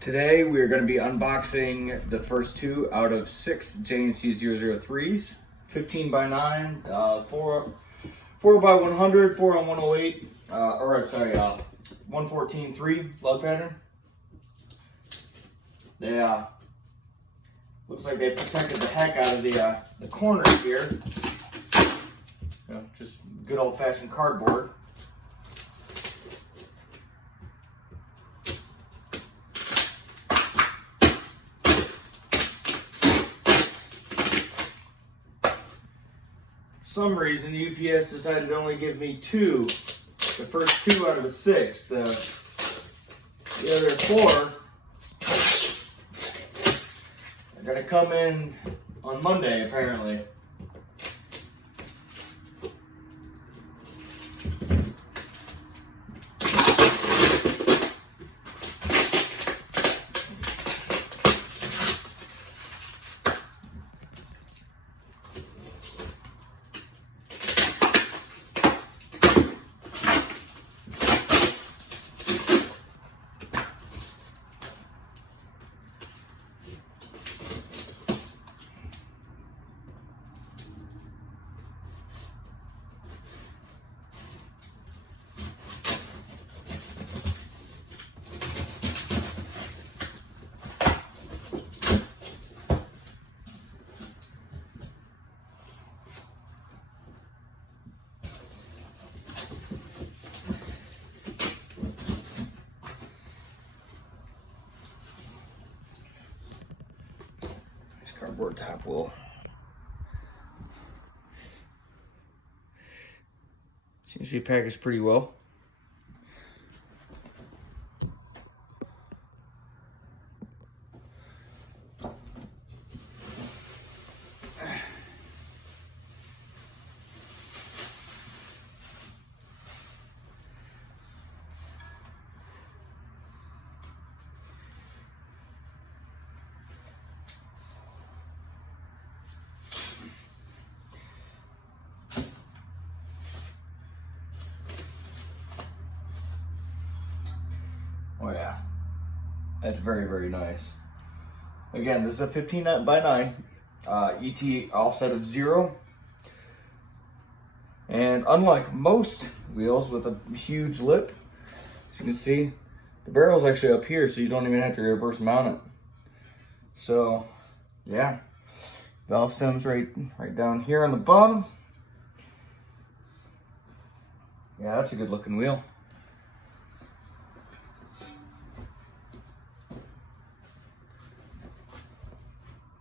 Today we are going to be unboxing the first two out of 6 JNC 003s, 15 by 9, 4 by 100, 4 on 108, 114.3 lug pattern. They looks like they protected the heck out of the corners here. You know, just good old-fashioned cardboard. For some reason, UPS decided to only give me the first 2 out of the 6. The other 4 are gonna come in on Monday, apparently. Cardboard top wheel. Seems to be packaged pretty well. Oh yeah, that's very, very nice. Again, this is a 15 by 9, ET offset of 0. And unlike most wheels with a huge lip, as you can see, the barrel's actually up here, so you don't even have to reverse mount it. So, yeah, valve stem's right down here on the bottom. Yeah, that's a good looking wheel.